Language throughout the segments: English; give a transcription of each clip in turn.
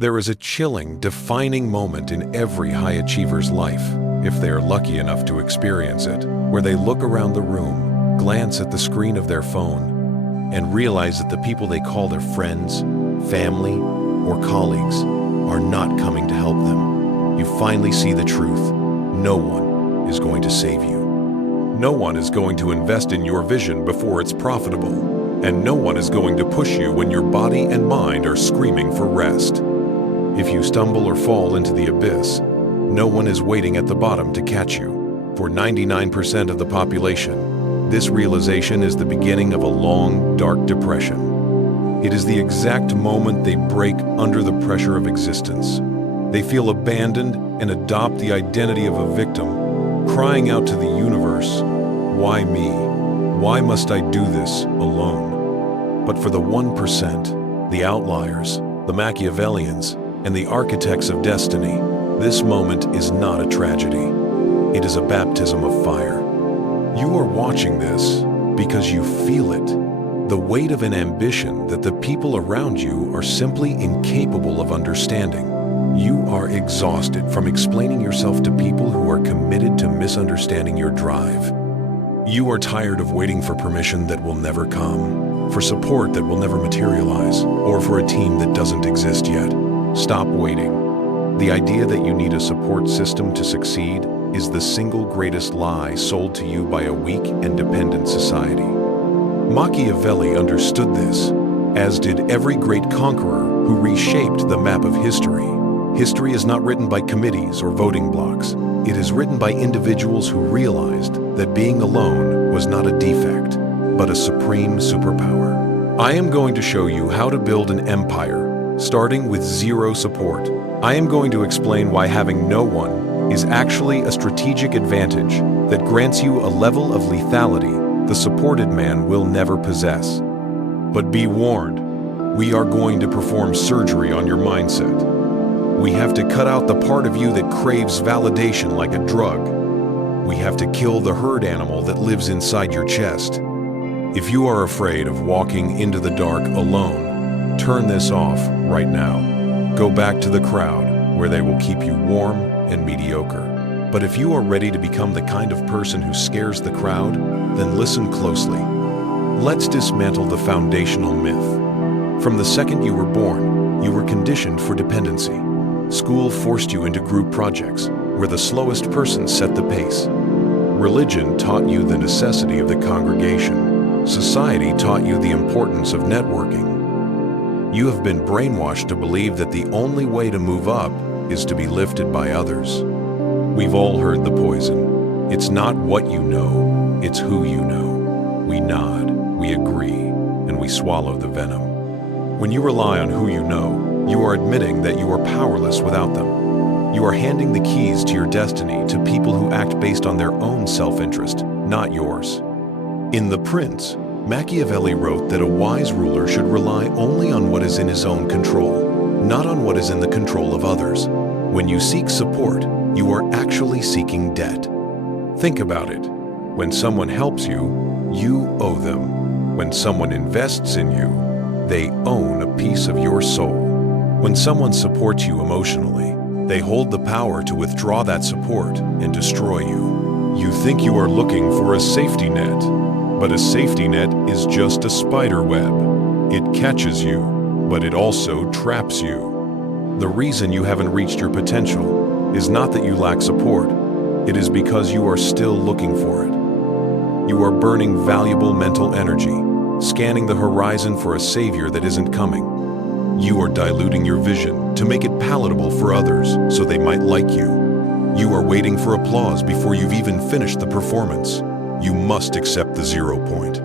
There is a chilling, defining moment in every high achiever's life, if they are lucky enough to experience it, where they look around the room, glance at the screen of their phone, and realize that the people they call their friends, family, or colleagues are not coming to help them. You finally see the truth. No one is going to save you. No one is going to invest in your vision before it's profitable, and no one is going to push you when your body and mind are screaming for rest. If you stumble or fall into the abyss, no one is waiting at the bottom to catch you. For 99% of the population, this realization is the beginning of a long, dark depression. It is the exact moment they break under the pressure of existence. They feel abandoned and adopt the identity of a victim, crying out to the universe, "Why me? Why must I do this alone?" But for the 1%, the outliers, the Machiavellians, and the architects of destiny, this moment is not a tragedy. It is a baptism of fire. You are watching this because you feel it, the weight of an ambition that the people around you are simply incapable of understanding. You are exhausted from explaining yourself to people who are committed to misunderstanding your drive. You are tired of waiting for permission that will never come, for support that will never materialize, or for a team that doesn't exist yet. Stop waiting. The idea that you need a support system to succeed is the single greatest lie sold to you by a weak and dependent society. Machiavelli understood this, as did every great conqueror who reshaped the map of history. History is not written by committees or voting blocks. It is written by individuals who realized that being alone was not a defect, but a supreme superpower. I am going to show you how to build an empire, starting with zero support. I am going to explain why having no one is actually a strategic advantage that grants you a level of lethality the supported man will never possess. But be warned, we are going to perform surgery on your mindset. We have to cut out the part of you that craves validation like a drug. We have to kill the herd animal that lives inside your chest. If you are afraid of walking into the dark alone, turn this off right now. Go back to the crowd where they will keep you warm and mediocre. But if you are ready to become the kind of person who scares the crowd, then listen closely. Let's dismantle the foundational myth. From the second you were born, you were conditioned for dependency. School forced you into group projects, where the slowest person set the pace. Religion taught you the necessity of the congregation. Society taught you the importance of networking. You have been brainwashed to believe that the only way to move up is to be lifted by others. We've all heard the poison. It's not what you know, it's who you know. We nod, we agree, and we swallow the venom. When you rely on who you know, you are admitting that you are powerless without them. You are handing the keys to your destiny to people who act based on their own self-interest, not yours. In The Prince, Machiavelli wrote that a wise ruler should rely only on what is in his own control, not on what is in the control of others. When you seek support, you are actually seeking debt. Think about it. When someone helps you, you owe them. When someone invests in you, they own a piece of your soul. When someone supports you emotionally, they hold the power to withdraw that support and destroy you. You think you are looking for a safety net, but a safety net is just a spider web. It catches you, but it also traps you. The reason you haven't reached your potential is not that you lack support. It is because you are still looking for it. You are burning valuable mental energy, scanning the horizon for a savior that isn't coming. You are diluting your vision to make it palatable for others so they might like you. You are waiting for applause before you've even finished the performance. You must accept the 0 point.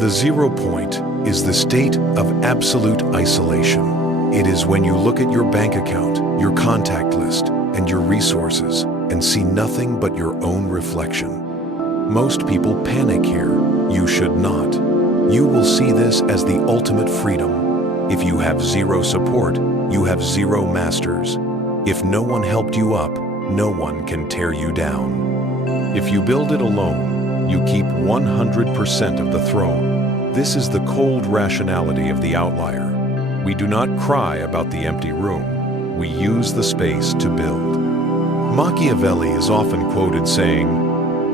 The 0 point is the state of absolute isolation. It is when you look at your bank account, your contact list, and your resources and see nothing but your own reflection. Most people panic here. You should not. You will see this as the ultimate freedom. If you have zero support, you have zero masters. If no one helped you up, no one can tear you down. If you build it alone, you keep 100% of the throne. This is the cold rationality of the outlier. We do not cry about the empty room. We use the space to build. Machiavelli is often quoted saying,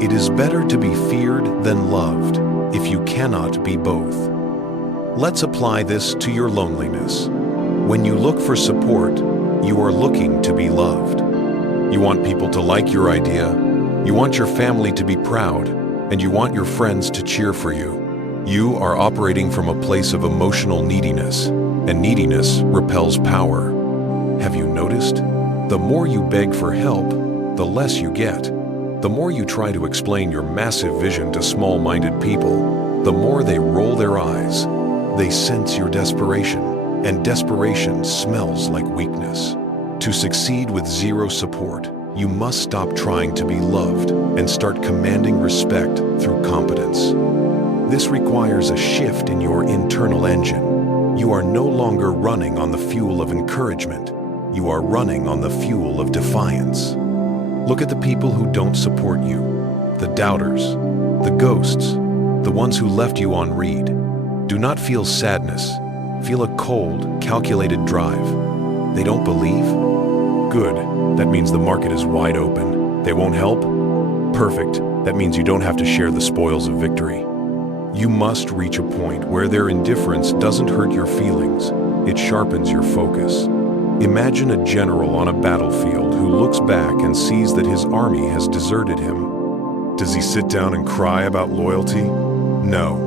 "It is better to be feared than loved if you cannot be both." Let's apply this to your loneliness. When you look for support, you are looking to be loved. You want people to like your idea, you want your family to be proud, and you want your friends to cheer for you. You are operating from a place of emotional neediness, and neediness repels power. Have you noticed? The more you beg for help, the less you get. The more you try to explain your massive vision to small-minded people, the more they roll their eyes. They sense your desperation, and desperation smells like weakness. To succeed with zero support, you must stop trying to be loved and start commanding respect through competence. This requires a shift in your internal engine. You are no longer running on the fuel of encouragement. You are running on the fuel of defiance. Look at the people who don't support you, the doubters, the ghosts, the ones who left you on read. Do not feel sadness. Feel a cold, calculated drive. They don't believe? Good. That means the market is wide open. They won't help? Perfect. That means you don't have to share the spoils of victory. You must reach a point where their indifference doesn't hurt your feelings. It sharpens your focus. Imagine a general on a battlefield who looks back and sees that his army has deserted him. Does he sit down and cry about loyalty? No.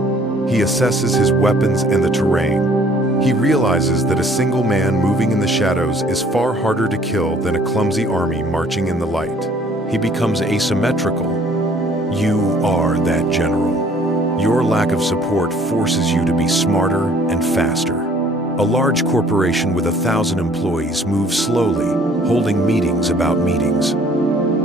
He assesses his weapons and the terrain. He realizes that a single man moving in the shadows is far harder to kill than a clumsy army marching in the light. He becomes asymmetrical. You are that general. Your lack of support forces you to be smarter and faster. A large corporation with 1,000 employees moves slowly, holding meetings about meetings.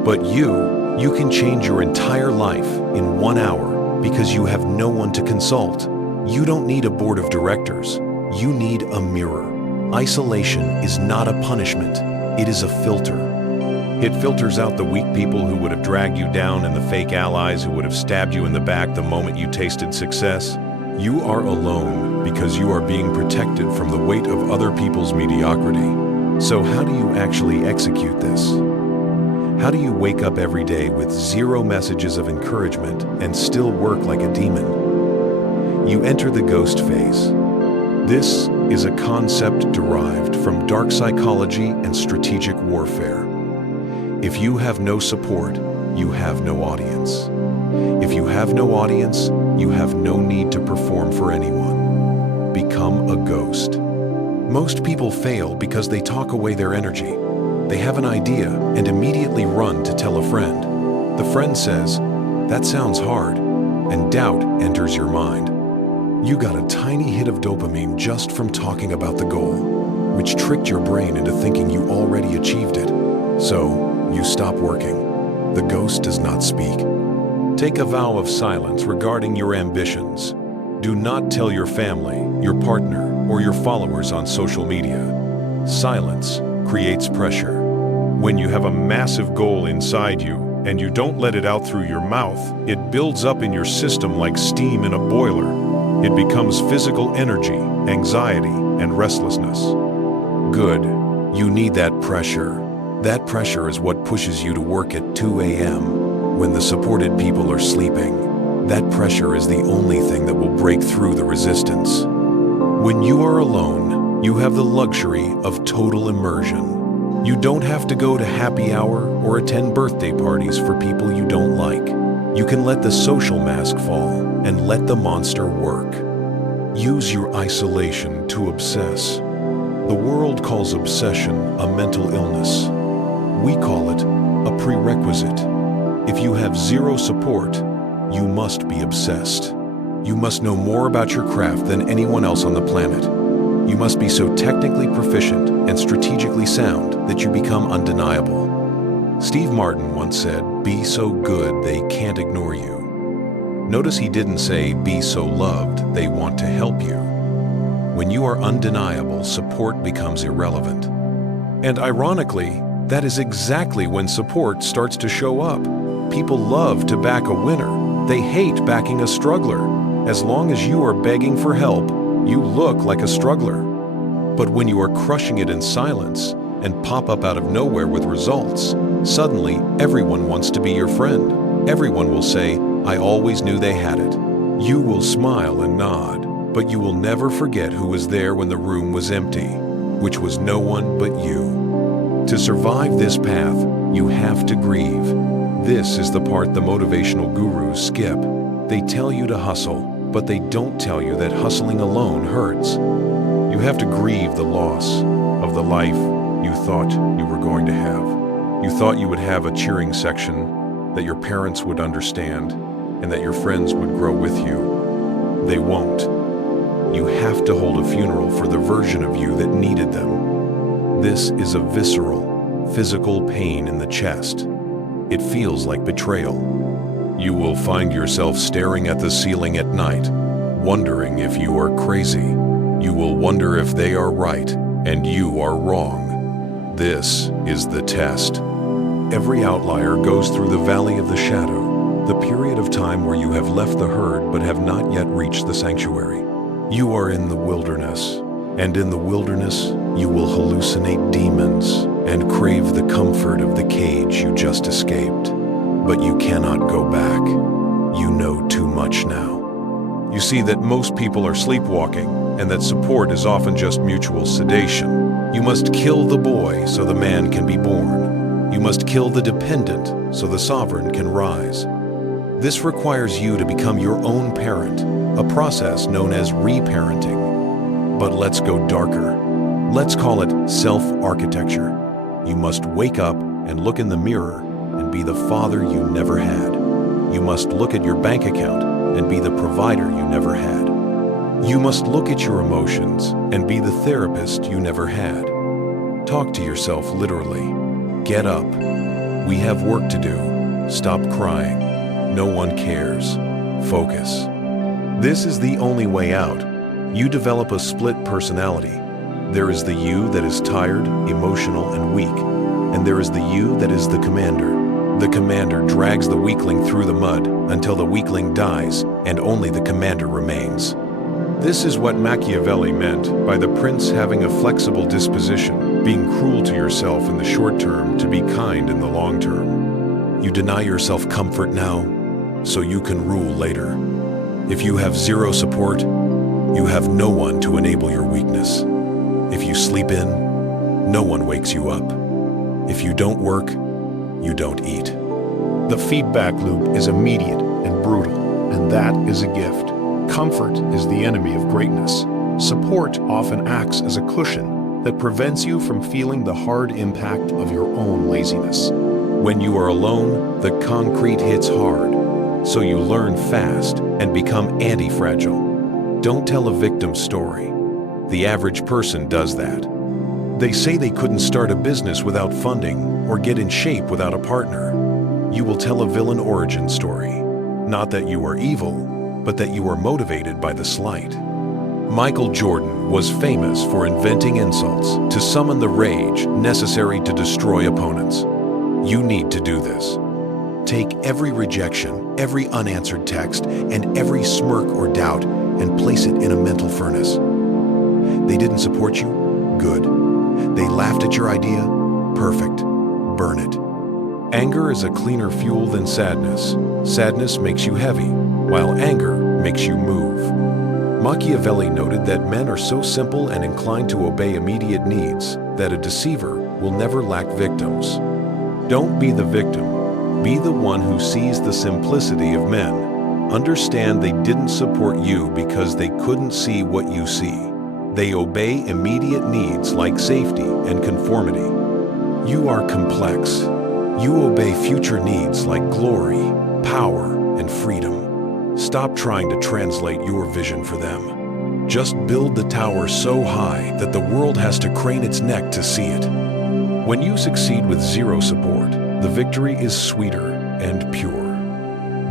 But you can change your entire life in 1 hour because you have no one to consult. You don't need a board of directors. You need a mirror. Isolation is not a punishment. It is a filter. It filters out the weak people who would have dragged you down and the fake allies who would have stabbed you in the back the moment you tasted success. You are alone because you are being protected from the weight of other people's mediocrity. So how do you actually execute this? How do you wake up every day with 0 messages of encouragement and still work like a demon? You enter the ghost phase. This is a concept derived from dark psychology and strategic warfare. If you have no support, you have no audience. If you have no audience, you have no need to perform for anyone. Become a ghost. Most people fail because they talk away their energy. They have an idea and immediately run to tell a friend. The friend says, "That sounds hard," and doubt enters your mind. You got a tiny hit of dopamine just from talking about the goal, which tricked your brain into thinking you already achieved it. So, you stop working. The ghost does not speak. Take a vow of silence regarding your ambitions. Do not tell your family, your partner, or your followers on social media. Silence creates pressure. When you have a massive goal inside you and you don't let it out through your mouth, it builds up in your system like steam in a boiler. It becomes physical energy, anxiety, and restlessness. Good. You need that pressure. That pressure is what pushes you to work at 2 a.m. when the supported people are sleeping. That pressure is the only thing that will break through the resistance. When you are alone, you have the luxury of total immersion. You don't have to go to happy hour or attend birthday parties for people you don't like. You can let the social mask fall and let the monster work. Use your isolation to obsess. The world calls obsession a mental illness. We call it a prerequisite. If you have 0 support, you must be obsessed. You must know more about your craft than anyone else on the planet. You must be so technically proficient and strategically sound that you become undeniable. Steve Martin once said, "Be so good they can't ignore you." Notice he didn't say, "Be so loved they want to help you." When you are undeniable, support becomes irrelevant. And ironically, that is exactly when support starts to show up. People love to back a winner. They hate backing a struggler. As long as you are begging for help, you look like a struggler. But when you are crushing it in silence and pop up out of nowhere with results, suddenly everyone wants to be your friend. Everyone will say, "I always knew they had it." You will smile and nod, but you will never forget who was there when the room was empty, which was no one but you. To survive this path, you have to grieve. This is the part the motivational gurus skip. They tell you to hustle, but they don't tell you that hustling alone hurts. You have to grieve the loss of the life you thought you were going to have. You thought you would have a cheering section, that your parents would understand, and that your friends would grow with you. They won't. You have to hold a funeral for the version of you that needed them. This is a visceral, physical pain in the chest. It feels like betrayal. You will find yourself staring at the ceiling at night, wondering if you are crazy. You will wonder if they are right and you are wrong. This is the test. Every outlier goes through the valley of the shadow, the period of time where you have left the herd but have not yet reached the sanctuary. You are in the wilderness, and in the wilderness you will hallucinate demons and crave the comfort of the cage you just escaped. But you cannot go back. You know too much now. You see that most people are sleepwalking, and that support is often just mutual sedation. You must kill the boy so the man can be born. You must kill the dependent so the sovereign can rise. This requires you to become your own parent, a process known as reparenting. But let's go darker. Let's call it self-architecture. You must wake up and look in the mirror and be the father you never had. You must look at your bank account and be the provider you never had. You must look at your emotions and be the therapist you never had. Talk to yourself literally. Get up. We have work to do. Stop crying. No one cares. Focus. This is the only way out. You develop a split personality. There is the you that is tired, emotional, and weak, and there is the you that is the commander. The commander drags the weakling through the mud until the weakling dies and only the commander remains. This is what Machiavelli meant by the prince having a flexible disposition, being cruel to yourself in the short term to be kind in the long term. You deny yourself comfort now, so you can rule later. If you have zero support, you have no one to enable your weakness. If you sleep in, no one wakes you up. If you don't work, you don't eat. The feedback loop is immediate and brutal, and that is a gift. Comfort is the enemy of greatness. Support often acts as a cushion that prevents you from feeling the hard impact of your own laziness. When you are alone, the concrete hits hard, so you learn fast and become anti-fragile. Don't tell a victim story. The average person does that. They say they couldn't start a business without funding or get in shape without a partner. You will tell a villain origin story. Not that you are evil, but that you are motivated by the slight. Michael Jordan was famous for inventing insults to summon the rage necessary to destroy opponents. You need to do this. Take every rejection, every unanswered text, and every smirk or doubt and place it in a mental furnace. They didn't support you? Good. They laughed at your idea? Perfect. Burn it. Anger is a cleaner fuel than sadness. Sadness makes you heavy, while anger makes you move. Machiavelli noted that men are so simple and inclined to obey immediate needs that a deceiver will never lack victims. Don't be the victim. Be the one who sees the simplicity of men. Understand they didn't support you because they couldn't see what you see. They obey immediate needs like safety and conformity. You are complex. You obey future needs like glory, power, and freedom. Stop trying to translate your vision for them. Just build the tower so high that the world has to crane its neck to see it. When you succeed with zero support, the victory is sweeter and pure.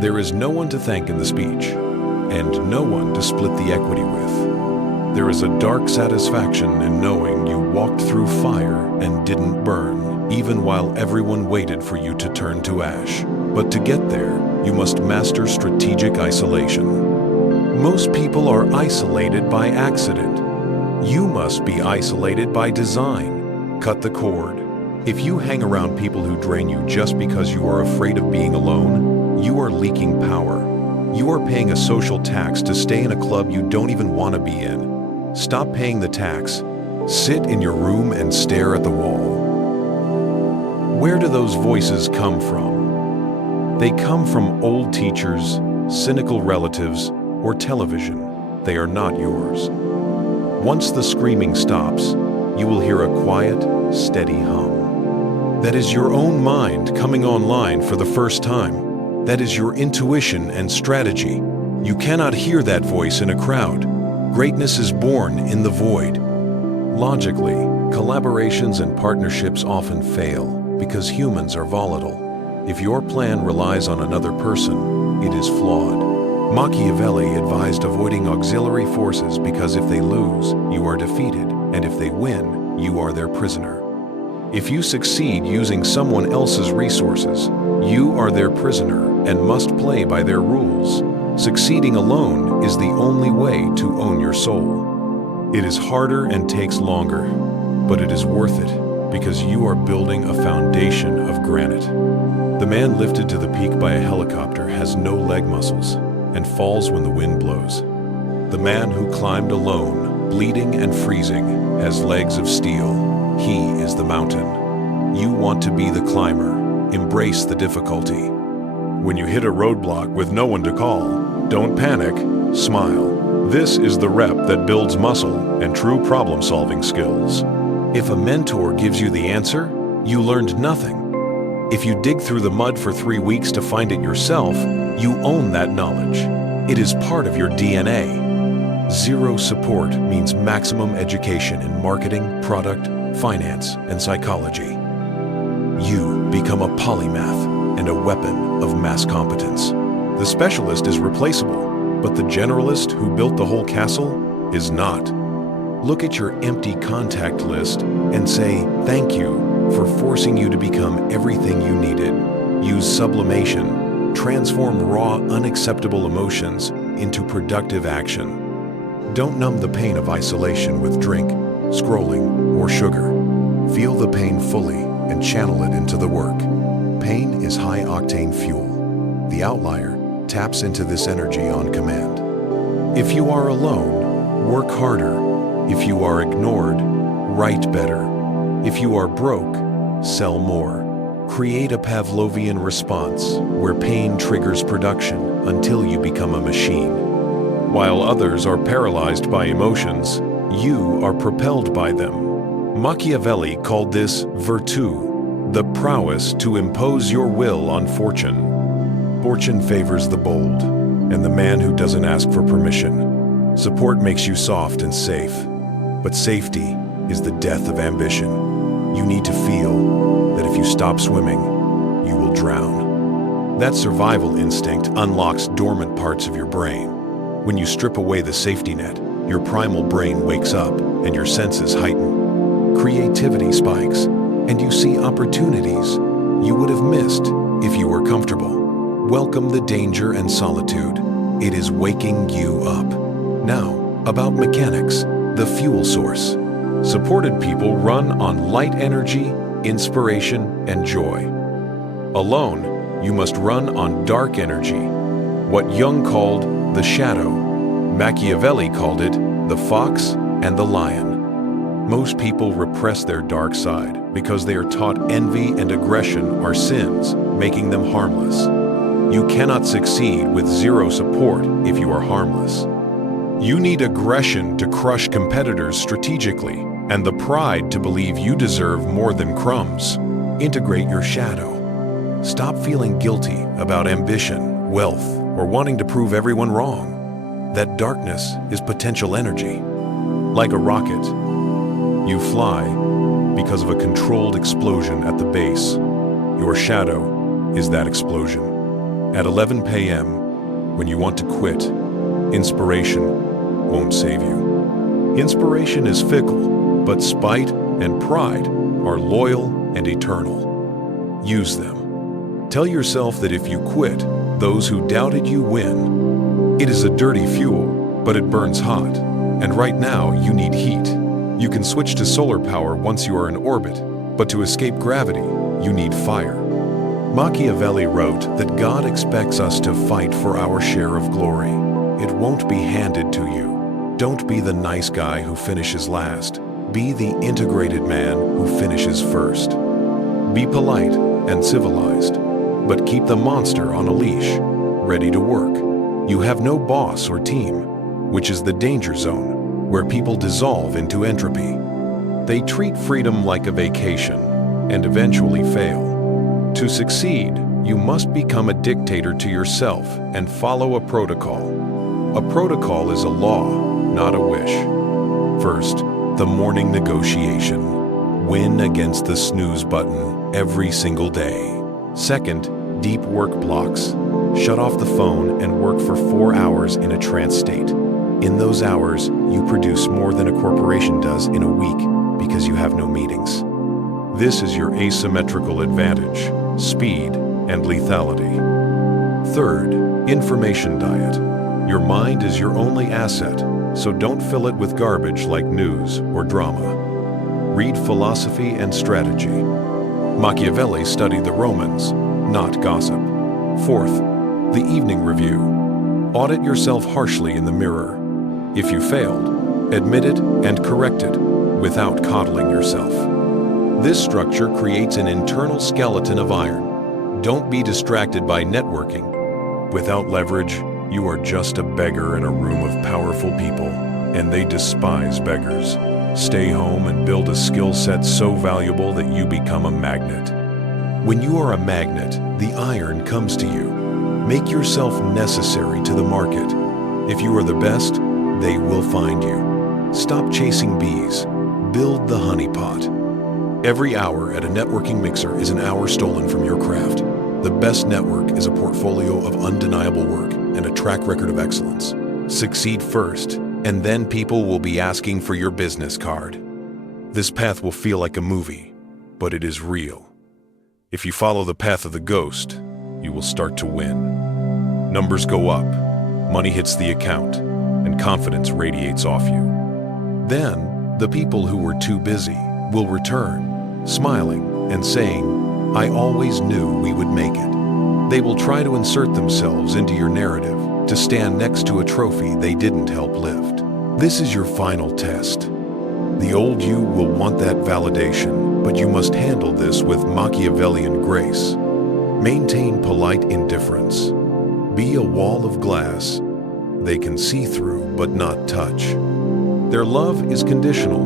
There is no one to thank in the speech, and no one to split the equity with. There is a dark satisfaction in knowing you walked through fire and didn't burn, even while everyone waited for you to turn to ash. But to get there, you must master strategic isolation. Most people are isolated by accident. You must be isolated by design. Cut the cord. If you hang around people who drain you just because you are afraid of being alone, you are leaking power. You are paying a social tax to stay in a club you don't even want to be in. Stop paying the tax. Sit in your room and stare at the wall. Where do those voices come from? They come from old teachers, cynical relatives, or television. They are not yours. Once the screaming stops, you will hear a quiet, steady hum. That is your own mind coming online for the first time. That is your intuition and strategy. You cannot hear that voice in a crowd. Greatness is born in the void. Logically, collaborations and partnerships often fail because humans are volatile. If your plan relies on another person, it is flawed. Machiavelli advised avoiding auxiliary forces because if they lose, you are defeated, and if they win, you are their prisoner. If you succeed using someone else's resources, you are their prisoner and must play by their rules. Succeeding alone is the only way to own your soul. It is harder and takes longer, but it is worth it because you are building a foundation of granite. The man lifted to the peak by a helicopter has no leg muscles and falls when the wind blows. The man who climbed alone, bleeding and freezing, has legs of steel. He is the mountain. You want to be the climber. Embrace the difficulty. When you hit a roadblock with no one to call, don't panic, smile. This is the rep that builds muscle and true problem-solving skills. If a mentor gives you the answer, you learned nothing. If you dig through the mud for 3 weeks to find it yourself, you own that knowledge. It is part of your DNA. Zero support means maximum education in marketing, product, finance, and psychology. You become a polymath and a weapon of mass competence. The specialist is replaceable, but the generalist who built the whole castle is not. Look at your empty contact list and say thank you for forcing you to become everything you needed. Use sublimation. Transform raw, unacceptable emotions into productive action. Don't numb the pain of isolation with drink, scrolling, or sugar. Feel the pain fully and channel it into the work. Pain is high-octane fuel. The outlier taps into this energy on command. If you are alone, work harder. If you are ignored, write better. If you are broke, sell more. Create a Pavlovian response where pain triggers production until you become a machine. While others are paralyzed by emotions, you are propelled by them. Machiavelli called this virtù, the prowess to impose your will on fortune. Fortune favors the bold and the man who doesn't ask for permission. Support makes you soft and safe, but safety is the death of ambition. You need to feel that if you stop swimming, you will drown. That survival instinct unlocks dormant parts of your brain. When you strip away the safety net, your primal brain wakes up and your senses heighten. Creativity spikes, and you see opportunities you would have missed if you were comfortable. Welcome the danger and solitude. It is waking you up. Now, about mechanics, the fuel source. Supported people run on light energy, inspiration, and joy. Alone, you must run on dark energy. What Jung called the shadow, Machiavelli called it the fox and the lion. Most people repress their dark side because they are taught envy and aggression are sins, making them harmless. You cannot succeed with zero support if you are harmless. You need aggression to crush competitors strategically, and the pride to believe you deserve more than crumbs. Integrate your shadow. Stop feeling guilty about ambition, wealth, or wanting to prove everyone wrong. That darkness is potential energy. Like a rocket, you fly because of a controlled explosion at the base. Your shadow is that explosion. At 11 p.m., when you want to quit, inspiration won't save you. Inspiration is fickle, but spite and pride are loyal and eternal. Use them. Tell yourself that if you quit, those who doubted you win. It is a dirty fuel, but it burns hot, And right now, you need heat. You can switch to solar power once you are in orbit, but to escape gravity, you need fire. Machiavelli wrote that God expects us to fight for our share of glory. It won't be handed to you. Don't be the nice guy who finishes last. Be the integrated man who finishes first. Be polite and civilized, but keep the monster on a leash, ready to work. You have no boss or team, which is the danger zone, where people dissolve into entropy. They treat freedom like a vacation and eventually fail. To succeed, you must become a dictator to yourself and follow a protocol. A protocol is a law, not a wish. First, the morning negotiation. Win against the snooze button every single day. Second, deep work blocks. Shut off the phone and work for 4 hours in a trance state. In those hours, you produce more than a corporation does in a week because you have no meetings. This is your asymmetrical advantage, speed and lethality. Third, information diet. Your mind is your only asset, so don't fill it with garbage like news or drama. Read philosophy and strategy. Machiavelli studied the Romans, not gossip. Fourth, the evening review. Audit yourself harshly in the mirror. If you failed, admit it and correct it without coddling yourself. This structure creates an internal skeleton of iron. Don't be distracted by networking. Without leverage, you are just a beggar in a room of powerful people, and they despise beggars. Stay home and build a skill set so valuable that you become a magnet. When you are a magnet, the iron comes to you. Make yourself necessary to the market. If you are the best, they will find you. Stop chasing bees. Build the honeypot. Every hour at a networking mixer is an hour stolen from your craft. The best network is a portfolio of undeniable work and a track record of excellence. Succeed first, and then people will be asking for your business card. This path will feel like a movie, but it is real. If you follow the path of the ghost, you will start to win. Numbers go up, money hits the account, and confidence radiates off you. Then, the people who were too busy will return, smiling and saying, "I always knew we would make it." They will try to insert themselves into your narrative to stand next to a trophy they didn't help lift. This is your final test. The old you will want that validation, but you must handle this with Machiavellian grace. Maintain polite indifference. Be a wall of glass they can see through but not touch. Their love is conditional,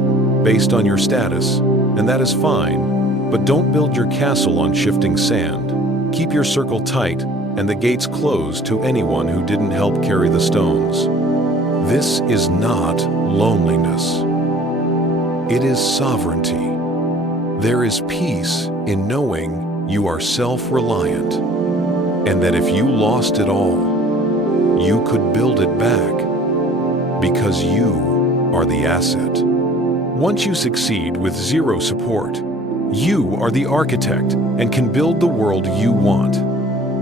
based on your status, and that is fine, but don't build your castle on shifting sand. Keep your circle tight and the gates closed to anyone who didn't help carry the stones. This is not loneliness. It is sovereignty. There is peace in knowing you are self-reliant, and that if you lost it all, you could build it back, because you are the asset. Once you succeed with zero support, you are the architect and can build the world you want.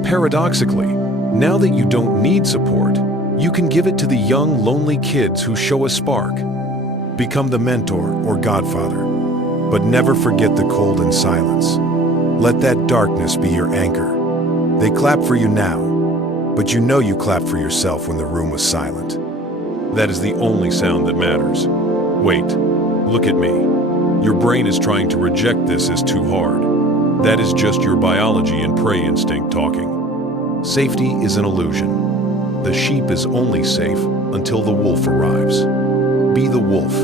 Paradoxically, now that you don't need support, you can give it to the young, lonely kids who show a spark. Become the mentor or godfather, but never forget the cold and silence. Let that darkness be your anchor. They clap for you now, but you know you clapped for yourself when the room was silent. That is the only sound that matters. Wait, look at me. Your brain is trying to reject this as too hard. That is just your biology and prey instinct talking. Safety is an illusion. The sheep is only safe until the wolf arrives. Be the wolf.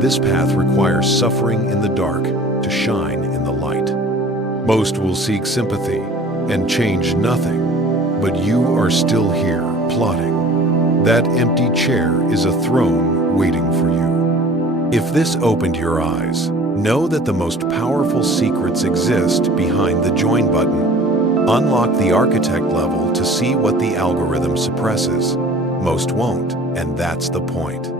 This path requires suffering in the dark to shine in the light. Most will seek sympathy and change nothing, but you are still here, plotting. That empty chair is a throne waiting for you. If this opened your eyes, know that the most powerful secrets exist behind the join button. Unlock the architect level to see what the algorithm suppresses. Most won't, and that's the point.